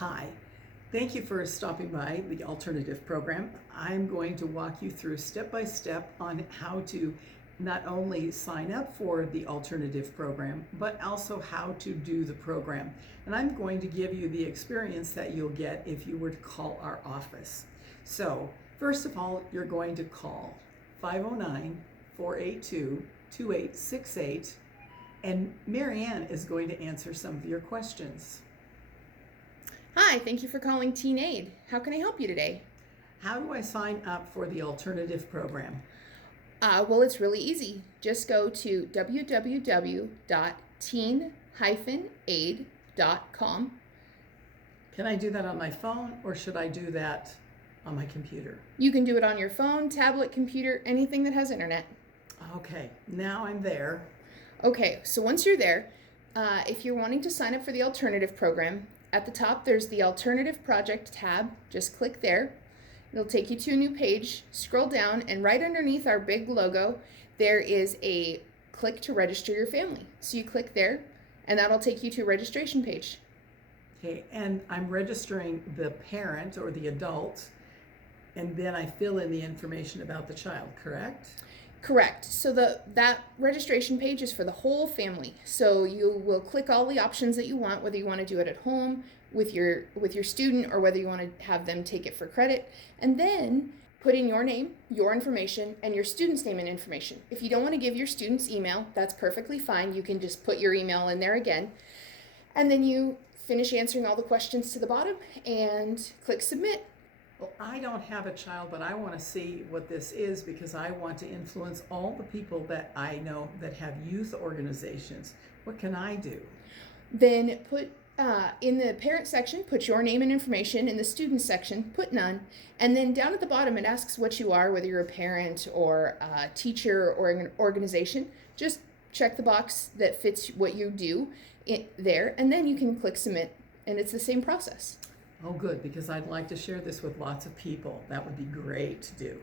Hi, thank you for stopping by the alternative program. I'm going to walk you through step by step on how to not only sign up for the alternative program, but also how to do the program. And I'm going to give you the experience that you'll get if you were to call our office. So, first of all, you're going to call 509-482-2868, and Marianne is going to answer some of your questions. Hi, thank you for calling Teen Aid. How can I help you today? How do I sign up for the alternative program? Well, it's really easy. Just go to www.teen-aid.com. Can I do that on my phone, or should I do that on my computer? You can do it on your phone, tablet, computer, anything that has internet. Okay, now I'm there. Okay, so once you're there, if you're wanting to sign up for the alternative program, at the top there's the Alternative Project tab. Just click there. It'll take you to a new page. Scroll down, and right underneath our big logo, there is a click to register your family. So you click there, and that'll take you to a registration page. Okay, and I'm registering the parent or the adult, and then I fill in the information about the child, correct? Correct. So that registration page is for the whole family. So you will click all the options that you want, whether you want to do it at home with your student or whether you want to have them take it for credit, and then put in your name, your information, and your student's name and information. If you don't want to give your student's email, that's perfectly fine. You can just put your email in there again. And then you finish answering all the questions to the bottom and click submit. Well, I don't have a child, but I want to see what this is because I want to influence all the people that I know that have youth organizations. What can I do? Then put in the parent section, put your name and information. In the student section, put none. And then down at the bottom, it asks what you are, whether you're a parent or a teacher or an organization. Just check the box that fits what you do there, and then you can click submit, and it's the same process. Oh, good, because I'd like to share this with lots of people. That would be great to do.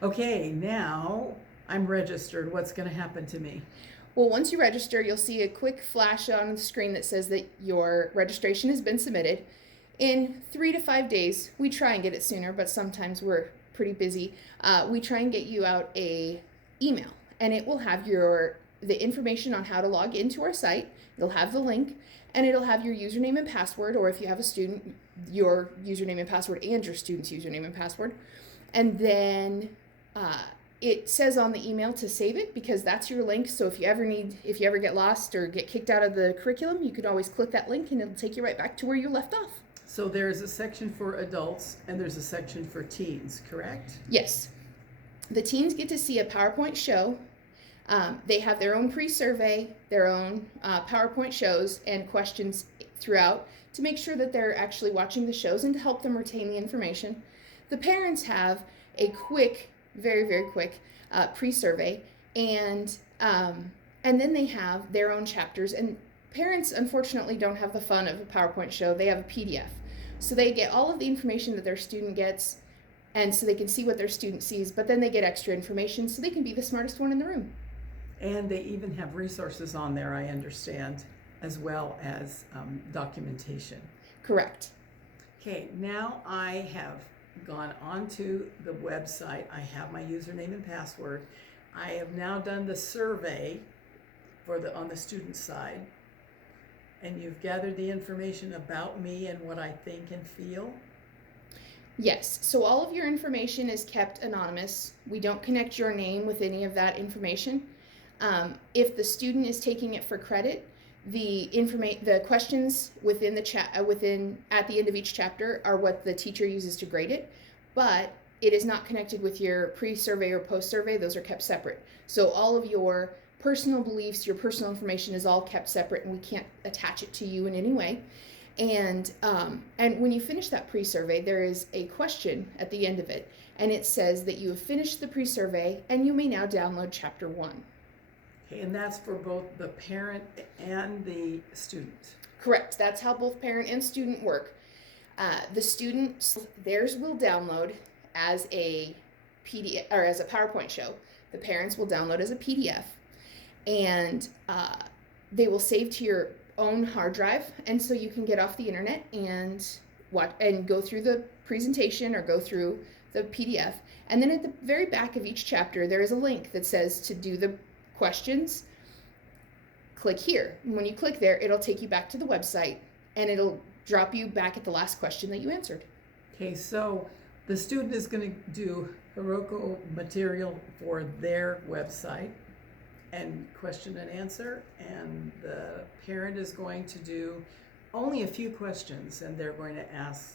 Okay, now I'm registered. What's going to happen to me? Well, once you register, you'll see a quick flash on the screen that says that your registration has been submitted. In 3 to 5 days, we try and get it sooner, but sometimes we're pretty busy. We try and get you out a email, and it will have the information on how to log into our site. It'll have the link, and it'll have your username and password, or if you have a student, your username and password and your student's username and password. And then it says on the email to save it because that's your link. So if you ever get lost or get kicked out of the curriculum, you can always click that link and it'll take you right back to where you left off. So there's a section for adults and there's a section for teens, correct? Yes. The teens get to see a PowerPoint show. They have their own pre-survey, their own PowerPoint shows and questions throughout to make sure that they're actually watching the shows and to help them retain the information. The parents have a quick, very, very quick pre-survey, and then they have their own chapters. And parents, unfortunately, don't have the fun of a PowerPoint show. They have a PDF. So they get all of the information that their student gets, and so they can see what their student sees, but then they get extra information so they can be the smartest one in the room. And they even have resources on there, I understand, as well as documentation. Correct. Okay, now I have gone onto the website. I have my username and password. I have now done the survey on the student side, and you've gathered the information about me and what I think and feel. Yes, so all of your information is kept anonymous. We don't connect your name with any of that information. If the student is taking it for credit, the questions within at the end of each chapter are what the teacher uses to grade it, but it is not connected with your pre-survey or post-survey. Those are kept separate. So all of your personal beliefs, your personal information is all kept separate, and we can't attach it to you in any way. And when you finish that pre-survey, there is a question at the end of it, and it says that you have finished the pre-survey and you may now download chapter 1. Okay, and that's for both the parent and the student. Correct. That's how both parent and student work. The student, theirs will download as a PDF or as a PowerPoint show. The parents will download as a PDF, and they will save to your own hard drive, and so you can get off the internet and and go through the presentation or go through the PDF. And then at the very back of each chapter, there is a link that says to do the questions. Click here. And when you click there, it'll take you back to the website and it'll drop you back at the last question that you answered. Okay, so the student is going to do Heroku material for their website and question and answer, and the parent is going to do only a few questions, and they're going to ask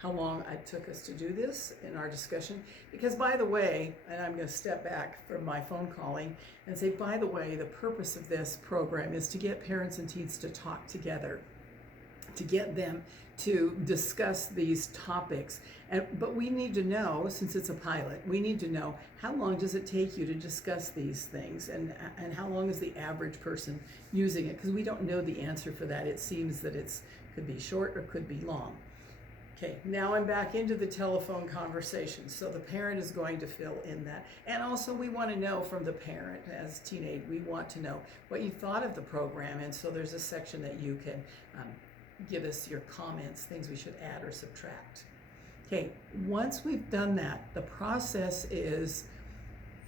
how long it took us to do this in our discussion. Because by the way, and I'm going to step back from my phone calling and say, by the way, the purpose of this program is to get parents and teens to talk together, to get them to discuss these topics. But we need to know, since it's a pilot, we need to know how long does it take you to discuss these things, and how long is the average person using it, because we don't know the answer for that. It seems that it's could be short or could be long. Okay, now I'm back into the telephone conversation. So the parent is going to fill in that. And also we want to know from the parent, as teenage, we want to know what you thought of the program. And so there's a section that you can give us your comments, things we should add or subtract. Okay, once we've done that, the process is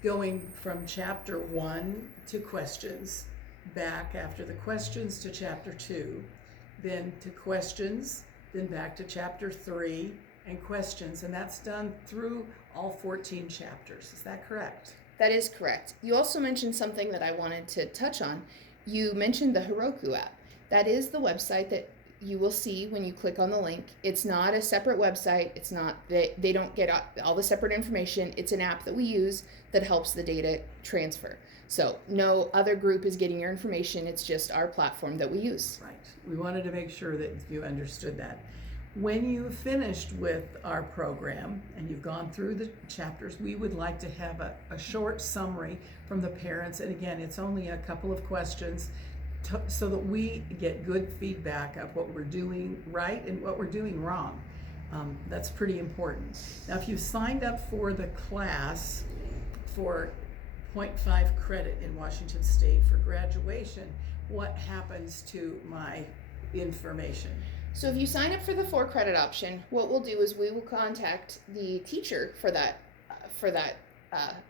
going from chapter 1 to questions, back after the questions to chapter 2, then to questions, then back to chapter 3 and questions, and that's done through all 14 chapters. Is that correct? That is correct. You also mentioned something that I wanted to touch on. You mentioned the Heroku app. That is the website that you will see when you click on the link. It's not a separate website. It's not, they don't get all the separate information. It's an app that we use that helps the data transfer. So no other group is getting your information. It's just our platform that we use. Right. We wanted to make sure that you understood that. When you've finished with our program and you've gone through the chapters, we would like to have a short summary from the parents. And again, it's only a couple of questions so that we get good feedback of what we're doing right and what we're doing wrong. That's pretty important. Now, if you signed up for the class for 0.5 credit in Washington State for graduation, what happens to my information? So if you sign up for the 4 credit option, what we'll do is we will contact the teacher for that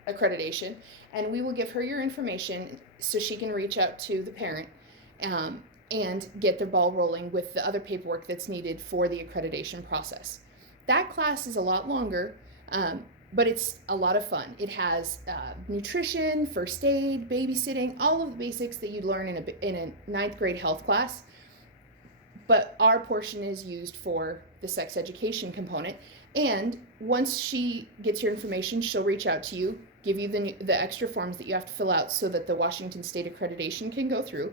accreditation, and we will give her your information so she can reach out to the parent and get their ball rolling with the other paperwork that's needed for the accreditation process. That class is a lot longer, but it's a lot of fun. It has nutrition, first aid, babysitting, all of the basics that you'd learn in a 9th grade health class. But our portion is used for the sex education component. And once she gets your information, she'll reach out to you, give you the extra forms that you have to fill out so that the Washington State accreditation can go through.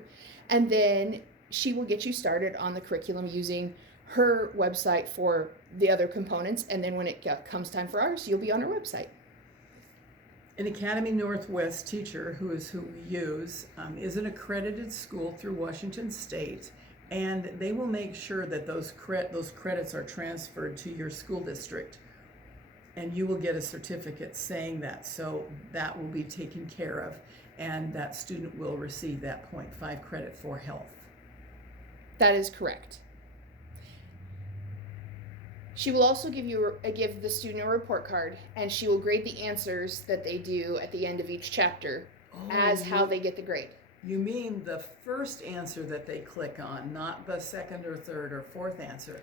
And then she will get you started on the curriculum using her website for the other components. And then when it comes time for ours, you'll be on our website. An Academy Northwest teacher, who we use, is an accredited school through Washington State. And they will make sure that those credits are transferred to your school district. And you will get a certificate saying that. So that will be taken care of. And that student will receive that 0.5 credit for health. That is correct. She will also give the student a report card, and she will grade the answers that they do at the end of each chapter as how they get the grade. You mean the first answer that they click on, not the second or third or fourth answer.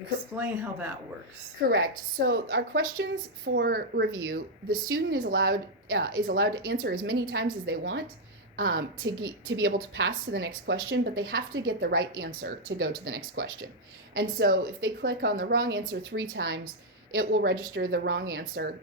Explain how that works. Correct. So our questions for review, the student is allowed to answer as many times as they want to be able to pass to the next question, but they have to get the right answer to go to the next question. And so if they click on the wrong answer 3 times, it will register the wrong answer.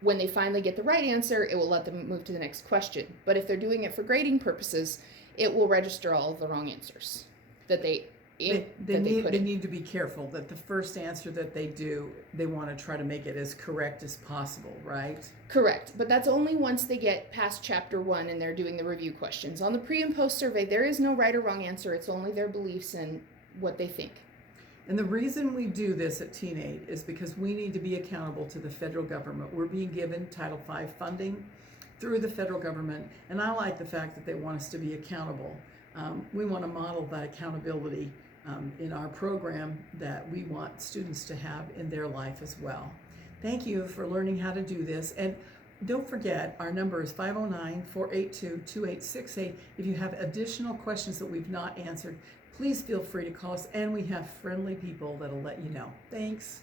When they finally get the right answer, it will let them move to the next question. But if they're doing it for grading purposes, it will register all of the wrong answers that they need to be careful that the first answer that they do, they want to try to make it as correct as possible, right? Correct. But that's only once they get past chapter 1 and they're doing the review questions. On the pre and post survey, there is no right or wrong answer. It's only their beliefs and what they think. And the reason we do this at Teen Aid is because we need to be accountable to the federal government. We're being given Title V funding through the federal government, and I like the fact that they want us to be accountable. We want to model that accountability in our program that we want students to have in their life as well. Thank you for learning how to do this. And don't forget, our number is 509-482-2868. If you have additional questions that we've not answered, please feel free to call us, and we have friendly people that'll let you know. Thanks.